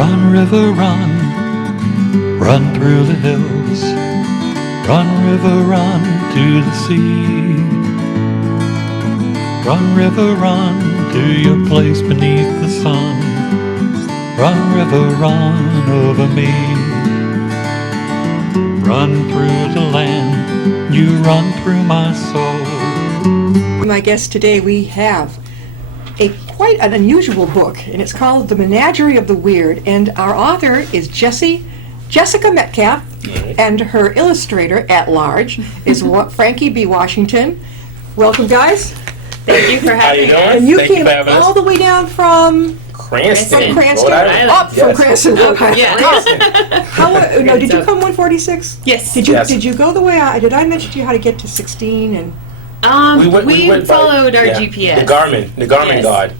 Run, river, run, run through the hills. Run, river, run to the sea. Run, river, run to your place beneath the sun. Run, river, run over me. Run through the land, you run through my soul. My guest today, we have quite an unusual book, and it's called The Menagerie of the Weird, and our author is Jessica Metcalf, and her illustrator at large is Frankie B. Washington. Welcome, guys. Thank you for having us. And you came all the way down from Cranston, Rhode Island. Up from Cranston, Rhode Island. Yeah. No, did you come 146? Yes. Did you go the way did I mention to you how to get to 16 and? We followed our GPS. The Garmin God.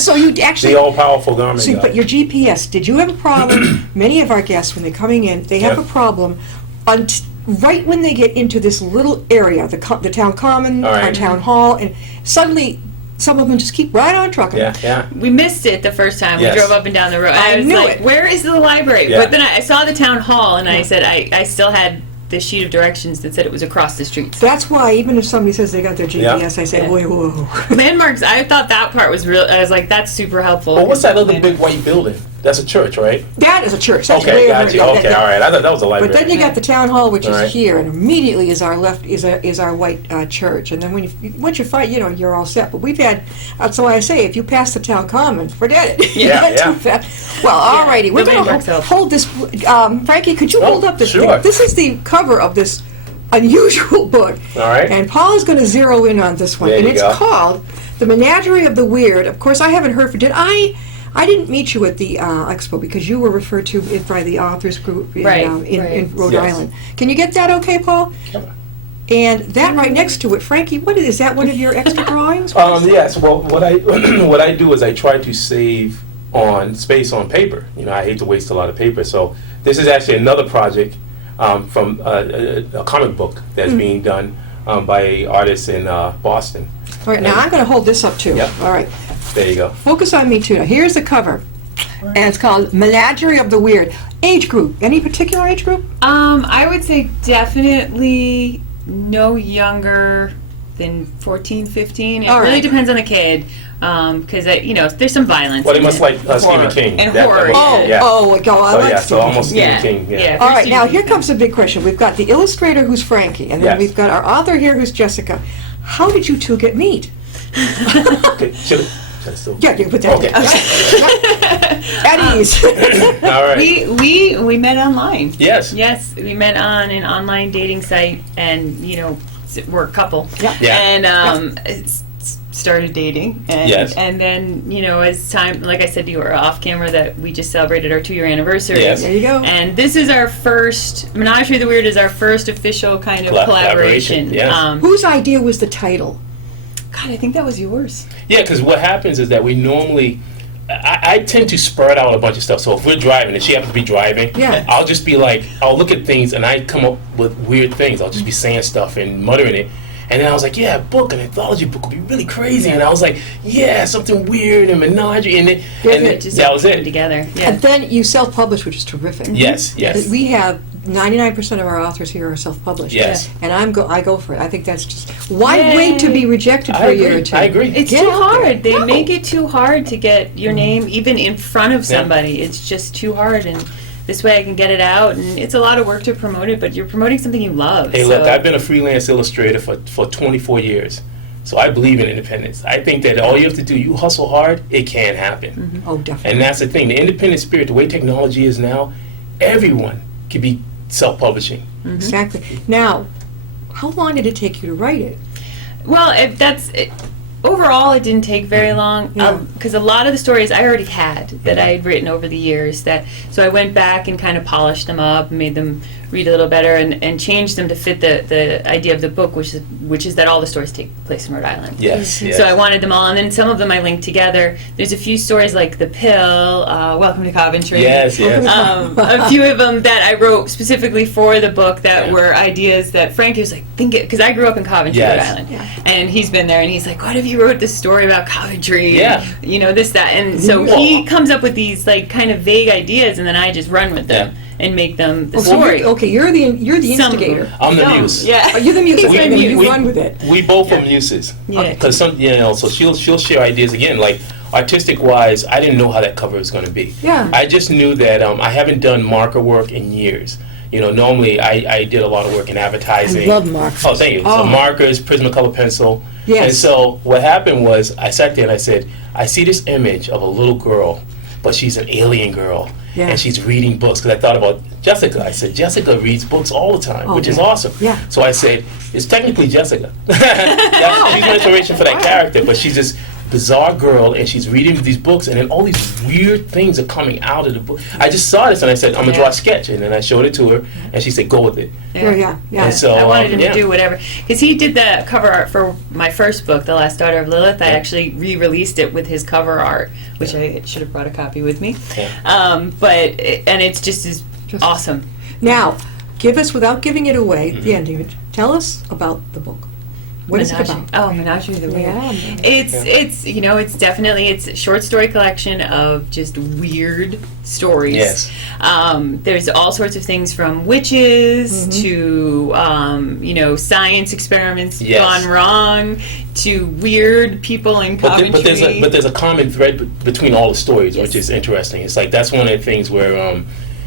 So you actually The all-powerful Garmin God. But your GPS, did you have a problem? Many of our guests, when they're coming in, they have a problem right when they get into this little area, the town common, our town hall, and suddenly some of them just keep right on trucking. Yeah. We missed it the first time. We drove up and down the road. I was like, where is the library? Yeah. But then I saw the town hall, and I said I still had the sheet of directions that said it was across the street. That's why even if somebody says they got their GPS, I say, whoa. Landmarks, I thought that part was real. I was like, that's super helpful. Well, what's that little big white building? That's a church, right? That is a church. That's Okay, got you. Okay, all right. I thought that was a library. But then you got the town hall, which is here, and immediately is our left is our white church. And then once you fight, you're all set. But we've had. That's why I say, if you pass the town common, forget it. Yeah. Too fast. Well, alrighty, we're going to hold this. Frankie, could you hold up this? Sure. This is the cover of this unusual book. All right. And Paul is going to zero in on this one, and it's called The Menagerie of the Weird. Of course, I haven't heard from. I didn't meet you at the expo because you were referred to by the authors group in Rhode Island. Can you get that okay, Paul? Sure. And that right next to it, Frankie, what is that? One of your extra drawings? Yes. Well, what I do is I try to save on space on paper. I hate to waste a lot of paper. So this is actually another project from a comic book that's being done by artists in Boston. All right. Now I'm going to hold this up too. Yep. All right. There you go. Focus on me too. Now here's the cover, and it's called Menagerie of the Weird. Age group? Any particular age group? I would say definitely no younger than 14, 15. It really depends on the kid, because there's some violence. Well, they must like Stephen King. And horror. So almost Stephen King. Yeah. All right, now here comes the big question. We've got the illustrator who's Frankie, and then we've got our author here who's Jessica. How did you two get meet? Okay, Yeah, you can put that at ease. All right. We met online. Yes. Yes, we met on an online dating site, and we're a couple. Yeah. And started dating, and and then as time, like I said to you, we're off camera, that we just celebrated our 2-year anniversary. Yes. There you go. And this is our first Menagerie of the Weird is our first official kind of collaboration. Yes. Whose idea was the title? God, I think that was yours. Yeah, because what happens is that we normally, I tend to spread out a bunch of stuff. So if we're driving and she happens to be driving, I'll just be like, I'll look at things and I come up with weird things. I'll just be saying stuff and muttering it. And then I was like, yeah, an anthology book would be really crazy. And I was like, yeah, something weird and menagerie. And that was it. Together. Yeah. And then you self-publish, which is terrific. Yes. We have 99% of our authors here are self-published. Yes. And I go for it. I think that's just, why wait to be rejected for a year or two? I agree. It's too hard. They make it too hard to get your name even in front of somebody. It's just too hard, and this way I can get it out, and it's a lot of work to promote it, but you're promoting something you love. Hey, look, I've been a freelance illustrator for 24 years. So I believe in independence. I think that all you have to do, you hustle hard, it can happen. Mm-hmm. Oh, definitely. And that's the thing. The independent spirit, the way technology is now, everyone can be self-publishing. Mm-hmm. Exactly. Now, how long did it take you to write it? Well, overall, it didn't take very long, because a lot of the stories I already had that I had written over the years. So I went back and kind of polished them up and made them read a little better, and change them to fit the idea of the book, which is that all the stories take place in Rhode Island. Yes, yes. So I wanted them all, and then some of them I linked together. There's a few stories like The Pill, Welcome to Coventry. Yes, yes. A few of them that I wrote specifically for the book that were ideas that Frankie was like, because I grew up in Coventry, Rhode Island, and he's been there, and he's like, what if you wrote this story about Coventry? Yeah. And, you know, this, that, and so he comes up with these like kind of vague ideas, and then I just run with them and make them the story. You're the instigator. I'm the muse. Yeah. Oh, you're the muse. We- and we- you we- run with it. We both are muses. Yeah. Because so she'll share ideas again. Like artistic wise, I didn't know how that cover was going to be. Yeah. I just knew that I haven't done marker work in years. You know, normally I did a lot of work in advertising. I love markers. Oh, thank you. Oh. So markers, Prismacolor pencil. Yes. And so what happened was I sat there and I said, I see this image of a little girl, but she's an alien girl. Yeah. And she's reading books. Because I thought about Jessica. I said, Jessica reads books all the time, which is awesome. Yeah. So I said, it's technically Jessica. She's my inspiration for that character, but she's this bizarre girl, and she's reading these books, and then all these weird things are coming out of the book. I just saw this, and I said, I'm going to draw a sketch. And then I showed it to her, and she said, go with it. Yeah. And so, I wanted him to do whatever, because he did the cover art for my first book, The Last Daughter of Lilith. I actually re-released it with his cover art, which I should have brought a copy with me. And it's just awesome. Now, give us, without giving it away, the ending. Tell us about the book. What is it about? Oh, Menagerie of the Weird. Yeah. It's definitely a short story collection of just weird stories. Yes. There's all sorts of things from witches to science experiments gone wrong to weird people in Coventry. But there's a common thread between all the stories, which is interesting. It's like that's one of the things where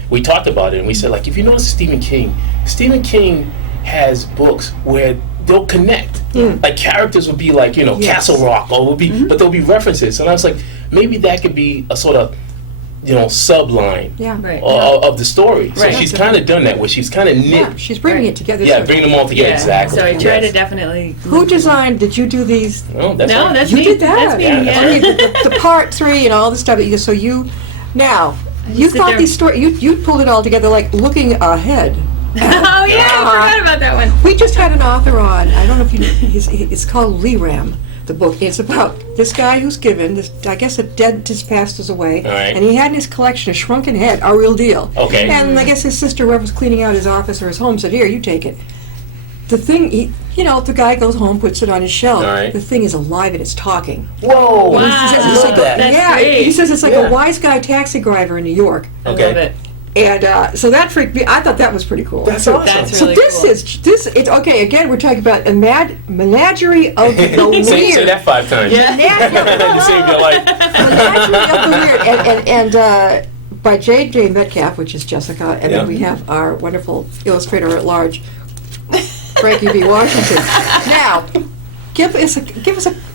we talked about it, and we said, like, if you notice Stephen King has books where they'll connect. Like characters would be like, Castle Rock, or would be, but there'll be references. And I was like, maybe that could be a sort of, subline of the story. So she's kind of done that, where she's kind of knit. Yeah, she's bringing it together. Yeah, bringing them all together, exactly. So I try to definitely... Who designed, did you do these? No, that's No, right. that's You me. did that? That's me, yeah. The part 3 and all the stuff that you, so you, now, you sit thought there- these stories, you pulled it all together like looking ahead. Oh, yeah, I forgot about that one. We just had an author on, I don't know if you know, it's called Lee Ram, the book. It's about this guy who's given, I guess a dentist passed us away, All right. and he had in his collection a shrunken head, a real deal. Okay. And I guess his sister, whoever was cleaning out his office or his home, said, here, you take it. The thing, the guy goes home, puts it on his shelf. All right. The thing is alive and it's talking. Whoa! Wow. He says it's like That's great. he says it's like a wise guy taxi driver in New York. I Okay. love it. And so that freaked me. I thought that was pretty cool. That's so, awesome. That's so really this cool. it's okay. Again, we're talking about a menagerie of the weird. Say that 5 times. Yeah. You saved your life. Menagerie of the weird. And by J.J. Metcalf, which is Jessica, and then we have our wonderful illustrator at large, Frankie B. Washington. Now, give us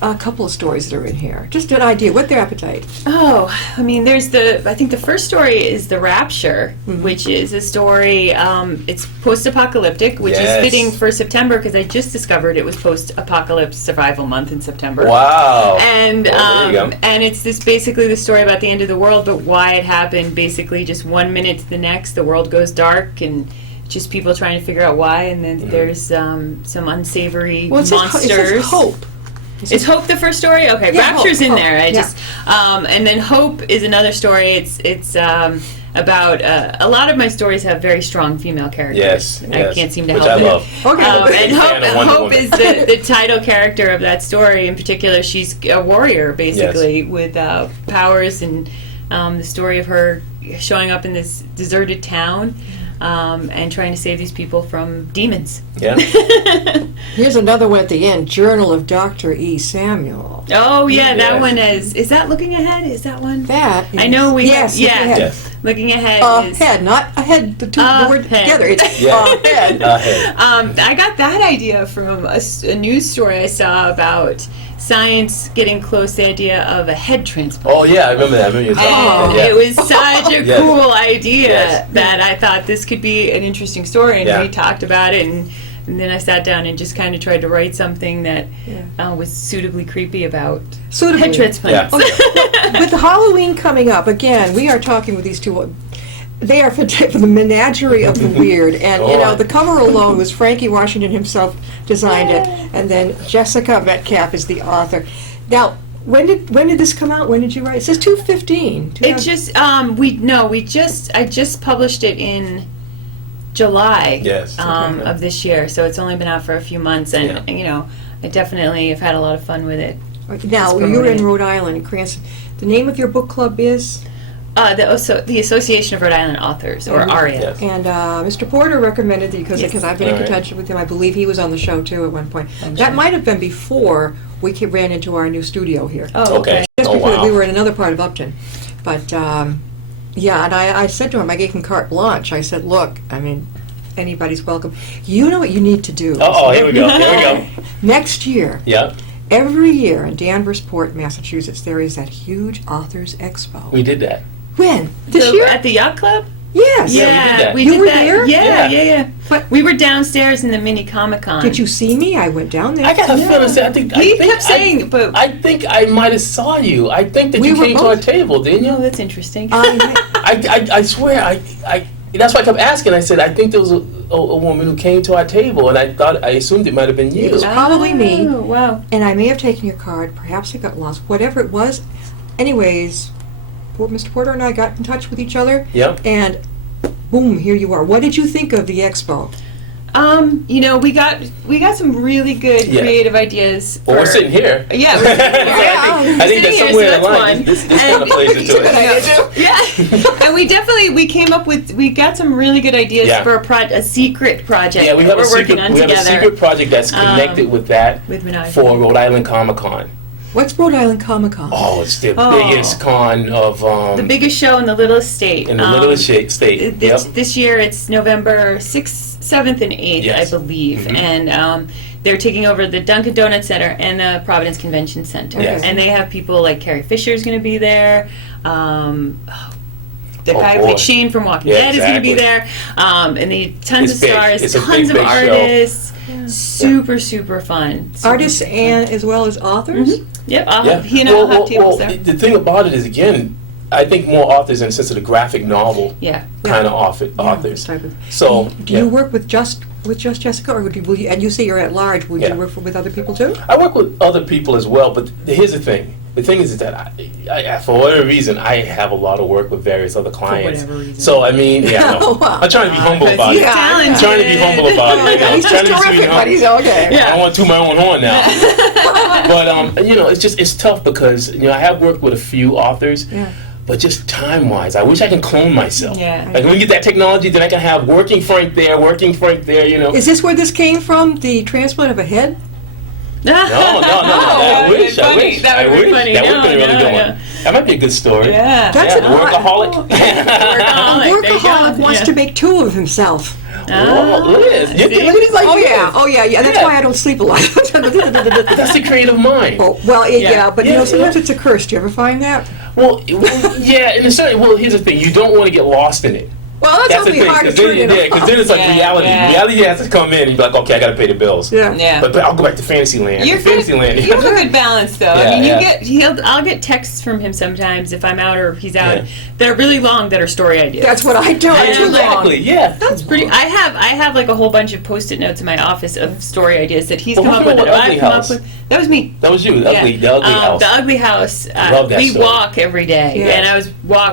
a couple of stories that are in here. Just an idea. What's their appetite? Oh, I mean, I think the first story is The Rapture, which is a story, it's post-apocalyptic, which is fitting for September, because I just discovered it was post-apocalypse survival month in September. Wow. And there you go. and it's basically the story about the end of the world, but why it happened. Basically, just 1 minute to the next, the world goes dark, and just people trying to figure out why. And then there's some unsavory monsters. It says hope. Is Hope the first story? Okay, Yeah, Rapture's Hope, in there. I yeah. just and then Hope is another story. It's about a lot of my stories have very strong female characters. Yes, I can't seem to which help I it. love. Okay. And Fan of Wonder Hope Woman. is the title character of that story. In particular, she's a warrior, basically, with powers, and the story of her showing up in this deserted town and trying to save these people from demons. Yeah. Here's another one at the end. Journal of Dr. E. Samuel. Oh, yeah, that Yes. one is that Looking Ahead? Is that one? That is, I know we yes, yeah. Looking Ahead. Yes. Looking Ahead is... Head, not ahead. The word Head. together. It's Yeah. head. Ahead. I got that idea from a news story I saw about science getting close to the idea of a head transplant. Oh yeah, I remember that. I remember you talking about And that. it was such a Yes. cool idea Yes. that I thought this could be an interesting story, and Yeah. we talked about it, and then I sat down and just kind of tried to write something that was suitably creepy about Suitably. head transplants. With Halloween coming up, again, we are talking with these two. They are for the Menagerie of the Weird, and you know the cover alone was Frankie Washington himself designed it, and then Jessica Metcalf is the author. Now, when did this come out? When did you write? It says 2015. It just I just published it in July of this year, so it's only been out for a few months, and you know, I definitely have had a lot of fun with it. Now, you're in Rhode Island, in Cranston. The name of your book club is? The Association of Rhode Island Authors, or ARIA. Yes. And Mr. Porter recommended you because I've been in contact with him. I believe he was on the show too at one point. That might have been before we ran into our new studio here. Oh, okay. Just before we were in another part of Upton. But yeah, and I said to him, I gave him carte blanche. I said, look, I mean, anybody's welcome. You know what you need to do? Oh, here we go. Here we go. Next year. Yep. Every year in Danversport, Massachusetts, there is that huge Authors Expo. We did that. When? This year? At the Yacht Club? Yes. Yeah, we did that. we did You were that. there? Yeah. But We were downstairs in the mini Comic-Con. did you see me? I went down there. I got a feeling. I think I might have saw you. I think that you came to our table, didn't you? Oh, that's interesting. I swear, I that's why I kept asking. I said, I think there was a woman who came to our table, and I assumed it might have been you. It was probably me. Oh, wow. And I may have taken your card. Perhaps it got lost. Whatever it was. Anyways, Mr. Porter and I got in touch with each other. Yep. And boom, here you are. What did you think of the expo? You know, we got some really good creative ideas. Well, we're sitting here. Yeah, we're sitting here. I think that somewhere in the line, this kind of plays into it. Yeah, and we came up with, we got some really good ideas for a secret project. Yeah, we have we're working on together. We have a secret project that's connected with that for Rhode Island Comic Con. What's Rhode Island Comic Con? Oh, it's the biggest con of the biggest show in the littlest state. In the littlest state. This year it's November 6th, 7th, and 8th, I believe, and they're taking over the Dunkin' Donuts Center and the Providence Convention Center, and they have people like Carrie Fisher's going to be there. The guy with Shane from Walking Dead is going to be there, and tons of stars, tons of artists. Super fun. Artists and as well as authors? Mm-hmm. Yep, he and I will have tables there. The thing about it is, again, I think more authors in the sense of the graphic novel kind of authors. So, do you work with just Jessica, or will you? And you say you're at large. Would you work with other people too? I work with other people as well, but here's the thing. The thing is that I, for whatever reason, I have a lot of work with various other clients. For whatever reason. So I mean, I'm trying to be humble about it. I'm trying to be humble about it. He's just terrific, but he's okay. I don't want to toot my own horn now. But you know, it's tough because I have worked with a few authors. But just time-wise, I wish I can clone myself. Like when we get that technology, then I can have working Frank there. Is this where this came from? The transplant of a head? No. I wish. That would be funny. That would be a really good one. That might be a good story. Yeah. That's an workaholic. Workaholic wants to make two of himself. Look at these ideas. Oh yeah. That's why I don't sleep a lot. That's the creative mind. But sometimes it's a curse. Do you ever find that? Well, yeah. In a certain, here's the thing: you don't want to get lost in it. Well, that's the thing, hard to turn it off. because then it's like reality. Reality has to come in and be like, okay, I got to pay the bills. But I'll go back to Fantasyland. You have a good balance, though. I mean, I'll get texts from him sometimes if I'm out or he's out that are really long that are story ideas. That's what I do. Exactly. Yeah. That's pretty. I have like a whole bunch of Post-it notes in my office of story ideas that he's come up with. That I've come up with. That was me. That was you. The ugly house. The ugly house. Love that we story. walk every day, and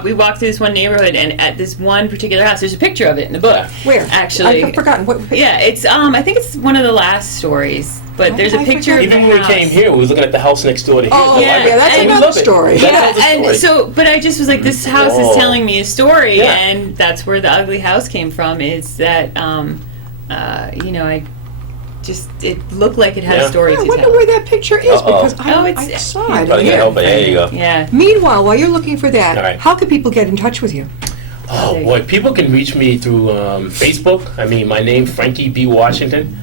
we walk through this one neighborhood, and at this one particular house, there's a picture of it in the book. Where? Actually, I've forgotten. What? Yeah, it's. I think it's one of the last stories, but there's a picture. Even when we came here, we was looking at the house next door to here. Oh, that's another story. And so, but I just was like, this house is telling me a story, and that's where the ugly house came from. Is that, it looked like it had a story to tell. I wonder where that picture is because I saw it. There you go. Yeah. Meanwhile, while you're looking for that, right. How can people get in touch with you? Oh boy, people can reach me through Facebook. I mean, my name, Frankie B. Washington.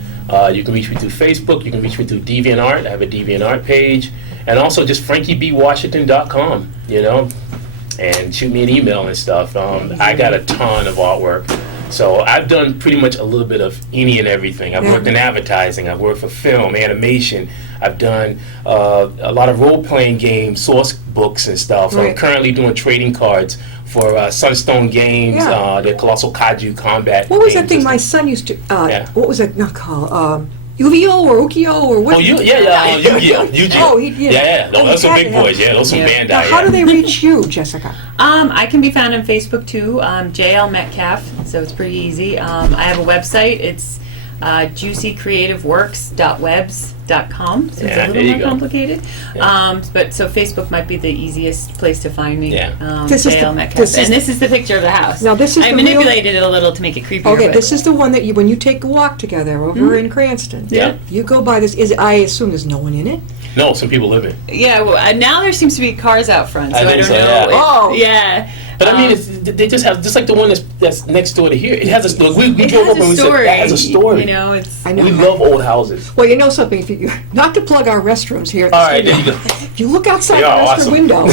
You can reach me through Facebook. You can reach me through DeviantArt. I have a DeviantArt page, and also just FrankieBWashington.com. And shoot me an email and stuff. I got a ton of artwork. So I've done pretty much a little bit of any and everything. I've worked in advertising. I've worked for film, animation. I've done a lot of role-playing games, source books and stuff. Right. I'm currently doing trading cards for Sunstone Games, Yeah. the Colossal Kaiju Combat. What was that game thing my system. son used to? Yeah. What was it not called? Yu-Gi-Oh or Uki-Oh or what? Oh, Yu-Gi-Oh. Oh, Yeah. No, Oh, those he some had big to have- boys. Yeah, those some Bandai. Now, how do they reach you, Jessica? I can be found on Facebook too, JL Metcalf, so it's pretty easy. I have a website. It's juicycreativeworks.webs.com, so it's Yeah, a there little you more go. complicated. Yeah. But so Facebook might be the easiest place to find me. Yeah. This is JL the- Metcalf. this is And this is the picture of the house. Now, this is I the real- manipulated it a little to make it creepier. Okay, but- this is the one that when you take a walk together over in Cranston. Yeah. You go by this. I assume there's no one in it. No, some people live in. Yeah, well, now there seems to be cars out front, so I I, think don't so, know. yeah. if- Oh. yeah. But I mean, they just have just like the one that's next door to here. It has a story. We It drove has up and a we said story. that has a story. You know, it's. I know. We love old houses. Well, you know something. If you not to plug our restrooms here. At the All right, there studio. you go. If you look outside They the are restroom awesome. window,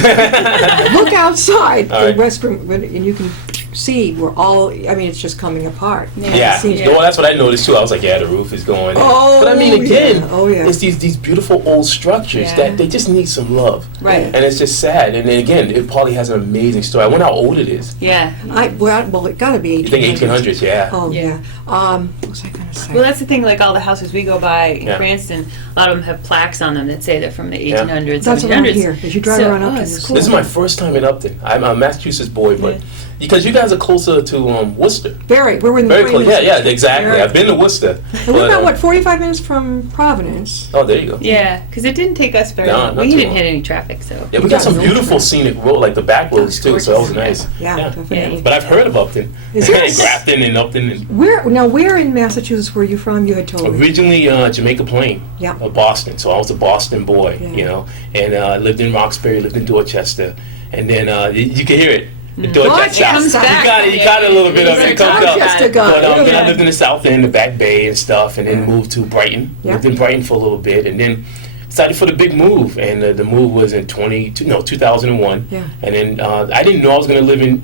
look outside All the right. restroom, and you can see we're all. I mean, it's just coming apart. Yeah, It seems- well, that's what I noticed too. I was like, yeah, the roof is going. Oh, but I mean, again, yeah. Oh, yeah. it's these beautiful old structures Yeah. that they just need some love. Right. And it's just sad. And then again, it probably has an amazing story. I wonder how old it is. Yeah. Well, it got to be You think 1800s? Yeah. Oh Yeah. yeah. What was I going to say? Well, that's the thing. Like all the houses we go by in Yeah. Cranston, a lot of them have plaques on them that say they're from the 1800s, That's what I'm 1700s. here. As you drive around Upton, it's it's cool. This is my first time in Upton. I'm a Massachusetts boy, but because you guys are closer to Worcester. Very. We're in the Very close. Yeah, exactly. Very. I've been to Worcester. And we're but, about, what, 45 minutes from Providence? Oh, there you go. Yeah, because it didn't take us very No, long. not We too didn't long. hit any traffic, so. Yeah, we You got got some no beautiful traffic. scenic road, like the back roads too. So that was nice. Yeah, definitely. But I've heard of Upton. Is there a- Grafton and Upton. And Where in Massachusetts were you from? You had told me. originally Jamaica Plain, Yeah. Boston. So I was a Boston boy, Yeah. you know, and lived in Roxbury, lived in Dorchester, and then you can hear it. The Dorchester. It comes back. You got a little bit of it. It comes up. Dorchester guy. But then Yeah. I lived in the South End, the Back Bay and stuff, and then moved to Brighton. Yeah. Lived in Brighton for a little bit, and then decided for the big move. And the move was in 2001. Yeah. And then I didn't know I was going to live in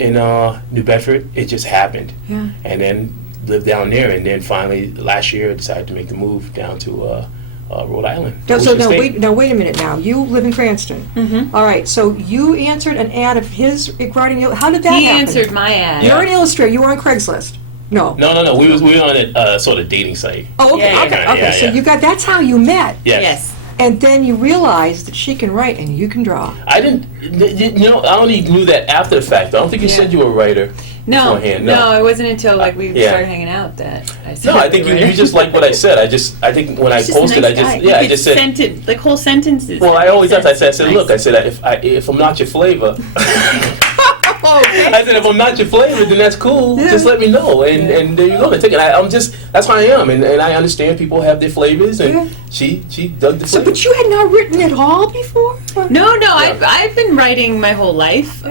New Bedford. It just happened. Yeah. And then lived down there, and then finally last year I decided to make the move down to Rhode Island. So Ocean now State. wait a minute now. You live in Cranston. Mm-hmm. All right. So you answered an ad of his regarding you. How did that He happen? answered my ad. You're an illustrator. You were on Craigslist. No. No. We were on a sort of dating site. Oh, okay. Yeah, okay. yeah, Okay. yeah, So yeah. that's how you met. Yes. And then you realized that she can write and you can draw. I didn't. I only knew that after the fact. I don't think you Yeah. said you were a writer. No, beforehand, no, it wasn't until like we Yeah. started hanging out that I said. No, I think you just like what I said. I think when I He's just a posted, nice I just guy. yeah, I He just could said. sentence, like whole sentences. Well, that I make always have to. I said, sense. look, I Nice. said, if I'm not your flavor, Okay. I said, if I'm not your flavor, then that's cool. Yeah. Just let me know, and there you go. Take it. I'm just that's how I am, and I understand people have their flavors, and Yeah. she dug the So, flavor. but you had not written at all before? No, Yeah. I've been writing my whole life.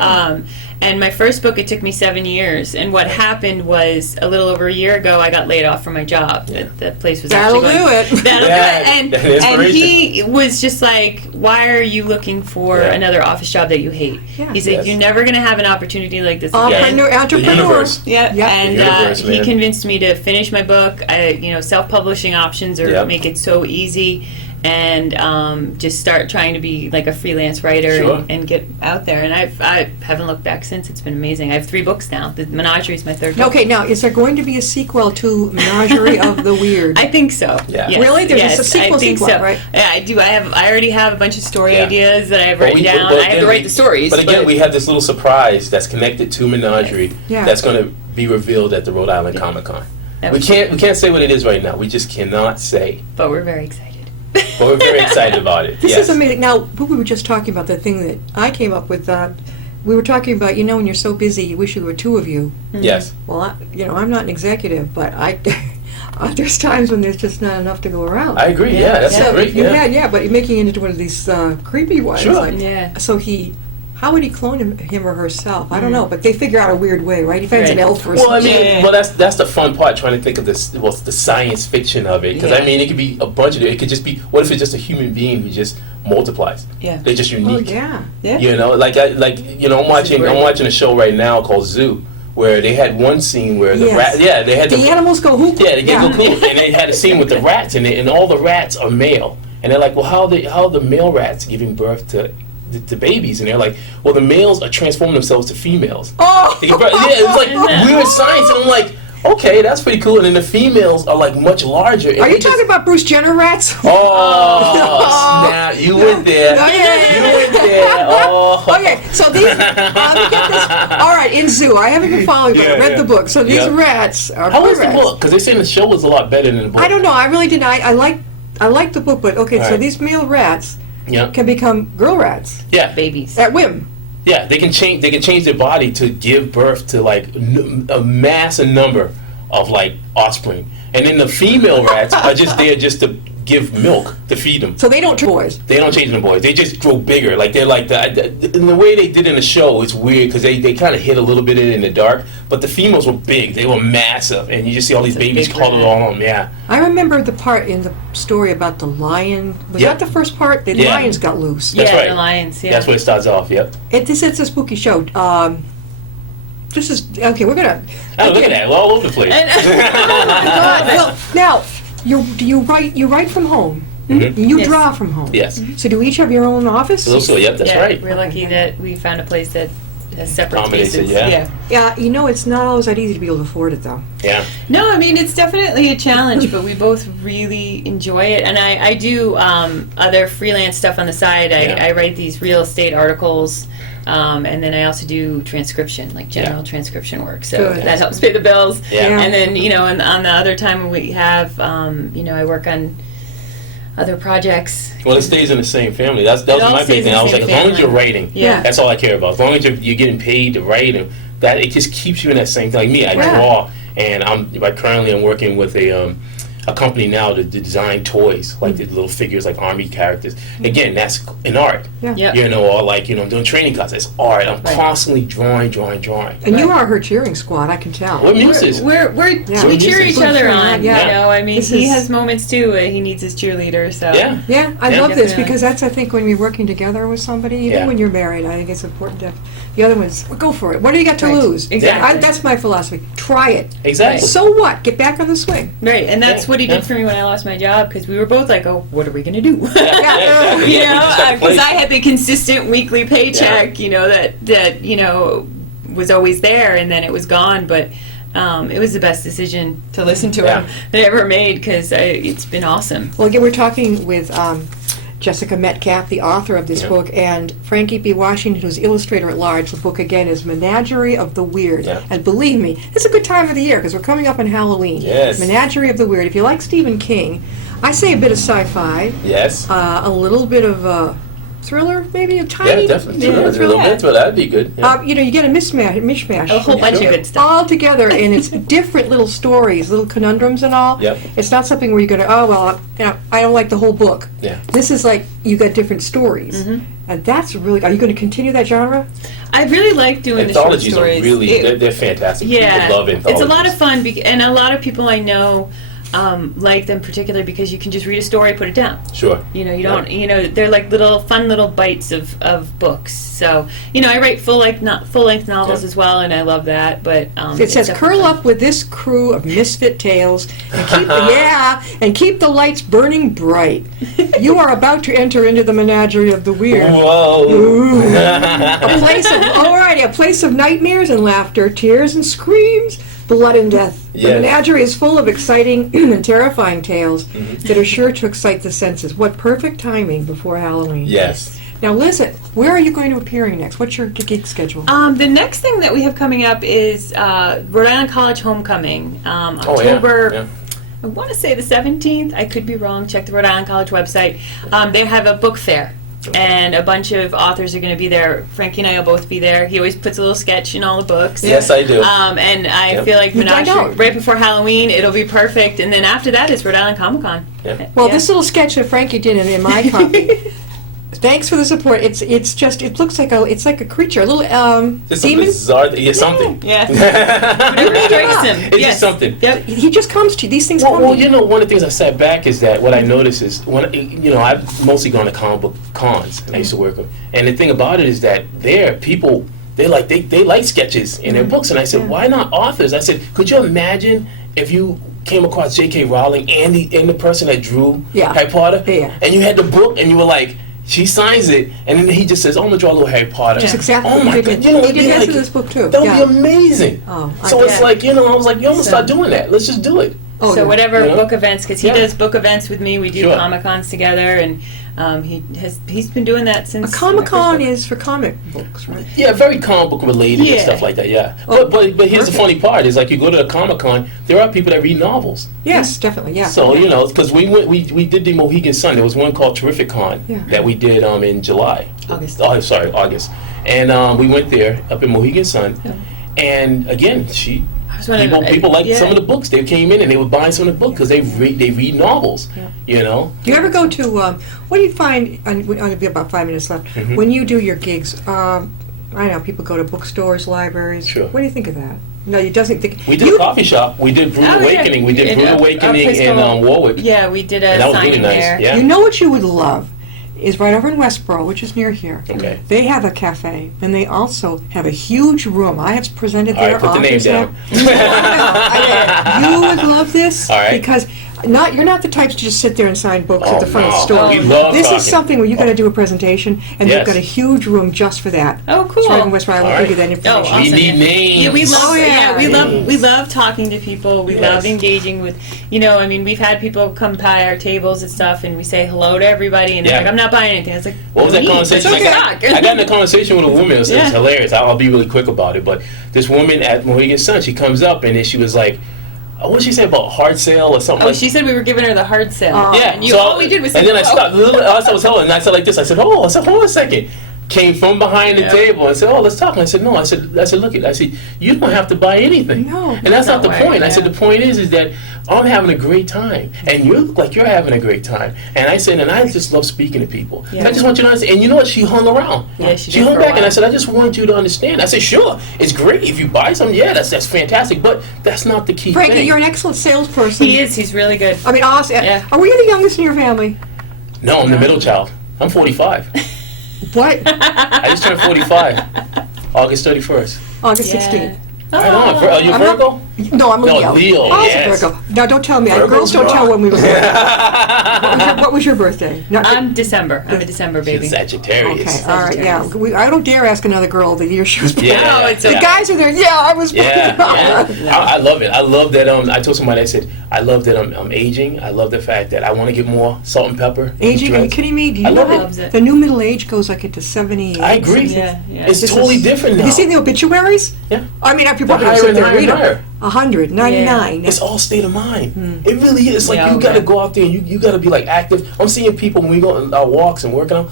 And my first book, it took me 7 years. And what happened was a little over a year ago, I got laid off from my job. Yeah. That place was That'll actually going, do it. That'll Yeah, do it. And inspiration. he was just like, "Why are you looking for Yeah. another office job that you hate?" Yeah. He's like, Yes. "You're never going to have an opportunity like this again." Entrepreneur. The universe. Yeah, Yeah. and The universe, he man. convinced me to finish my book. Self-publishing options Yep. make it so easy, and just start trying to be like a freelance writer Sure. and get out there. And I haven't looked back since. It's been amazing. I have 3 books now. The Menagerie is my 3rd book. Okay, now, is there going to be a sequel to Menagerie of the Weird? I think so. Yeah. Yes, Really? There's yes, a sequel, I think sequel, so. right? Yeah, I do. I already have a bunch of story Yeah. ideas that I've But written we- down. but I have to again, write the stories. But again, we have this little surprise that's connected to Menagerie Yeah. that's going to be revealed at the Rhode Island Comic Con. That We was- can't say what it is right now. We just cannot say. but we're very excited. But we're very excited about it. This yes. is amazing. Now, we were just talking about the thing that I came up with. We were talking about, when you're so busy, you wish there were 2 of you. Yes. Well, I'm not an executive, but there's times when there's just not enough to go around. I agree. Yeah, that's So great. if you Yeah. had, but you're making it into one of these creepy ones. Sure. Like, Yeah. So how would he clone him or herself? I don't know, but they figure out a weird way, right? He finds an Right. elf or Well, I something. mean, Yeah. well, that's the fun part. Trying to think of this, the science fiction of it. Because Yeah. I mean, it could be a bunch of it. It could just be. What if it's just a human being who just multiplies? Yeah. They're just Oh, unique. yeah. Yeah. I'm watching a show right now called Zoo, where they had one scene where the Yes. rat. Yeah, they had The animals go hoop. Yeah, they get go cool, and they had a scene with the rats in it, and all the rats are male, and they're like, well, how are the male rats giving birth to the babies, and they're like, well, the males are transforming themselves to females. Oh! Yeah, it's like weird science, and I'm like, okay, that's pretty cool. And then the females are like much larger. Are you talking about Bruce Jenner rats? Oh, snap! You went there. You went there. Oh. Okay, so these. Let me get this. All right, in zoo. I haven't been following, but I read the book. So these rats are. How was the rats. book? Because they say the show was a lot better than the book. I don't know. I really didn't. I like the book, but okay. All So right. these male rats Yeah. can become girl rats Yeah. Babies. at whim. Yeah, they can change. They can change their body to give birth to like a massive number of like offspring, and then the female rats are just there just to give milk to feed them. So they don't turn boys. They don't change the boys. They just grow bigger. Like they're like in the way they did in the show. It's weird because they kind of hid a little bit in the dark, but the females were big. They were massive, and you just see all these babies crawling on them. Yeah. I remember the part in the story about the lion. Was Yep. that the first part? The Yeah. lions got loose. That's right. The lions. Yeah. That's where it starts off. Yep. It's a spooky show. This is okay. We're gonna. Oh, look at that! We're all over the place. Well, now you write from home. Mhm. You Yes. draw from home. Yes. So do we each have your own office? Also, yep. That's yeah, right. We're lucky that we found a place that has separate Accommodates it, spaces. yeah. Yeah, you know it's not always that easy to be able to afford it though. Yeah. No, I mean it's definitely a challenge, but we both really enjoy it. And I do other freelance stuff on the side. I write these real estate articles, and then I also do transcription, like general transcription work. So Good. that helps pay the bills. Yeah. And then and on the other time we have, I work on other projects. Well, it stays in the same family. That was all my big stays in thing. the I was like, same as long as family. you're writing, Yeah. that's all I care about. As long as you're getting paid to write, and that it just keeps you in that same thing. Like me, I Yeah. draw, and I'm working with a company now to design toys, like the little figures, like army characters. Again, that's an art. Yeah. Yeah. Or like I'm doing training classes. It's art. I'm constantly drawing. And you are her cheering squad, I can tell. We're muses. We cheer muses. each other on. Yeah. I mean, This he is- has moments too. He needs his cheerleader. So Yeah. Yeah, I Yeah. love this Definitely. because that's, I think, when you're working together with somebody, even Yeah. when you're married, I think it's important to. The other one's, well, go for it. What do you got to Right. lose? Exactly. That's my philosophy. Try it. Exactly. So what? Get back on the swing. Right, and that's what he did Yeah. for me when I lost my job, because we were both like, "Oh, what are we gonna do?" Yeah. Because I had the consistent weekly paycheck, that was always there, and then it was gone. But it was the best decision to listen to him that I ever made, because it's been awesome. Well, again, we're talking with Jessica Metcalf, the author of this book, and Frankie B. Washington, who's illustrator at large. The book, again, is Menagerie of the Weird. Yeah. And believe me, it's a good time of the year because we're coming up on Halloween. Yes. Menagerie of the Weird. If you like Stephen King, I say a bit of sci-fi, Yes. a little bit of thriller, maybe a tiny definitely. bit A of little thriller. bit, but that'd be good. Yeah. You get a mishmash. A whole bunch of good stuff. All together, and it's different little stories, little conundrums and all. Yep. It's not something where you're going to, oh, well, I don't like the whole book. Yeah. This is like, you got different stories. And that's really, are you going to continue that genre? I really like doing the short Anthologies are stories. really, they're fantastic. Yeah, People love anthologies. it's a lot of fun, and a lot of people I know like them particularly because you can just read a story, put it down. Sure. You don't. They're like fun little bites of books. So I write full length novels as well, and I love that. But It says, curl up with this crew of misfit tales and keep the lights burning bright. You are about to enter into the menagerie of the weird. Whoa. A place of nightmares and laughter, tears and screams, blood and death. The Yes. menagerie is full of exciting and terrifying tales that are sure to excite the senses. What perfect timing before Halloween. Yes. Now listen, where are you going to appearing next? What's your gig schedule? the next thing that we have coming up is Rhode Island College Homecoming, October. Yeah. I want to say the 17th. I could be wrong. Check the Rhode Island College website. They have a book fair. And a bunch of authors are going to be there. Frankie and I will both be there. He always puts a little sketch in all the books. Yes, I do. And I feel like right before Halloween, it'll be perfect. And then after that is Rhode Island Comic Con. Yeah. Well, this little sketch that Frankie did in my copy. Thanks for the support. It looks like a creature, a little It's demon. bizarre. Yeah, something. Yeah. Whatever strikes him. It's Yes. just something. Yep. He just comes to you. These things come Well, to you. one of the things I sat back is that what I noticed is I've mostly gone to comic book cons and I used to work with, and the thing about it is that people they like sketches in their books, and I said, why not authors? I said, could you imagine if you came across J.K. Rowling and the person that drew Harry Potter, and you had the book and you were like, She signs it, and then he just says, "Oh, I'm gonna draw a little Harry Potter." Just exactly Oh what my he god! did. You know, He it'd did be that to like, this book too. that would Yeah. be amazing. Oh, So it's like, I was like, I'm gonna start doing that. Let's just do it. Oh, So yeah. whatever You know? book events, because he Yeah. does book events with me. We do Sure. Comic-Cons together, and he's been doing that A since Comic-Con my first is for comic books, right? Yeah, very comic book related and Yeah. stuff like that. Yeah, Oh, but here's the perfect. funny part: is like you go to a Comic Con, there are people that read novels. Yes, definitely, yeah. So because we did the Mohegan Sun. There was one called Terrific Con Yeah. that we did in July. August. Oh, sorry, August. And we went there up in Mohegan Sun, and again, I was wondering, people liked yeah. some of the books. They came in and they would buy some of the books because they read novels. Yeah. You know. Do you ever go to, what do you find, we only have about 5 minutes left, Mm-hmm. when you do your gigs, I don't know, people go to bookstores, libraries. Sure. What do you think of that? No, you doesn't think. We did a coffee shop. We did Brood Oh, yeah. Awakening. We did In, Brood uh, Awakening in Episcopal- Warwick. Yeah, we did a And that was signing really nice. there. Yeah. You know what you would love is right over in Westboro, which is near here. Okay. They have a cafe, and they also have a huge room. I have presented All their right, put the name offers there. down. You would love this All right. because you're not the types to just sit there and sign books Oh, at the front of the no. store. We love This talking. is something where you're going to do a presentation, and Yes. they've got a huge room just for that. Oh, cool. It's right in Westboro. I will All give you right. that information. Oh, We awesome. need names. Yeah, we love. Oh, yeah. We love talking to people. We Yes. love engaging with. I mean, we've had people come by our tables and stuff, and we say hello to everybody, and they're Yeah. like, "I'm not buying anything." I was like, What was that "Neat. conversation? Let's I talk." got in a conversation with a woman. It's Yeah. hilarious. I'll be really quick about it. But this woman at Mohegan Sun, she comes up and then she was like, what did she say about hard sale or something? Oh, like she said we were giving her the hard sale. yeah. And all we did was say, and then I "Oh." stopped. I was telling her, and I said like this. I said, hold on a second. Came from behind the Yeah. table and said, "Oh, let's talk." And I said, "No." I said, look at. I said, you don't have to buy anything. No. And that's not the No way, point. I said, yeah. the point is that I'm having a great time, and you look like you're having a great time. And I said, and I just love speaking to people. Yeah. I just want you to understand. And you know what? She hung around. Yeah, she She did hung for a back, and I while. said, I just want you to understand. I said, sure, it's great if you buy something. Yeah, that's fantastic. But that's not the key Frankie, thing. you're an excellent salesperson. He is. He's really good. I mean, awesome. Yeah. Are we the youngest in your family? No, I'm the middle child. I'm 45. What? I just turned 45. August 31st. August Yeah. 16th. Right on. Are you I'm not- Virgo? No, I'm a No, Leo. Leo, I was yes. a Virgo. Now, don't tell me. Virgos Girls don't rock. tell when we were born. What was your birthday? No, I'm December. I'm a December baby. She's Sagittarius. okay, all right, yeah. I don't dare ask another girl the year she was born. Yeah. No, it's The okay. guys are there. Yeah, I was born. Yeah, yeah. I love it. I love that. I told somebody. I said, I love that I'm aging. I love the fact that I want to get more salt and pepper. Aging? Are you Dress. kidding me? Do you I know love how Loves it. the new middle age goes like into 78? I agree. Yeah, yeah. It's This totally is- different now. Have you seen the obituaries? Yeah. I mean, people They're are higher sit and there higher and and read them. higher. 100, 99. It's all state of mind. It really is. It's like Yeah, you got to okay. go out there and you got to be like active. I'm seeing people when we go on our walks and working out.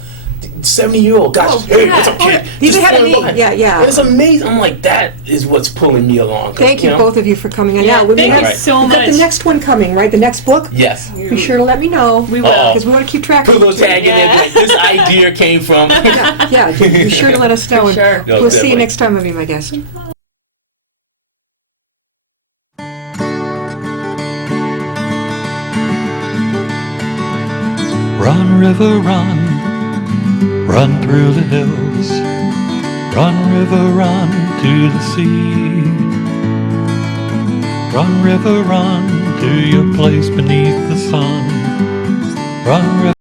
70-year-old guys, Oh, hey, yeah. what's up, Oh, kid? he's Just ahead of flowing me. by. Yeah, yeah. And it's amazing. I'm like, that is what's pulling me along. Thank you, know? both of you, for coming in. Yeah, Now, we thank have- you so we've got much. the next one coming, right? The next book? Yes. Be sure to let me know. We will. Uh-oh. Because we want to keep track Put a of little tag in there. Yeah. Like, this idea came from. Yeah, be sure to let us know. For and sure. No, we'll see you definitely. next time I'll be my guest. Run, river, run, run through the hills. Run, river, run to the sea. Run, river, run to your place beneath the sun. Run, river.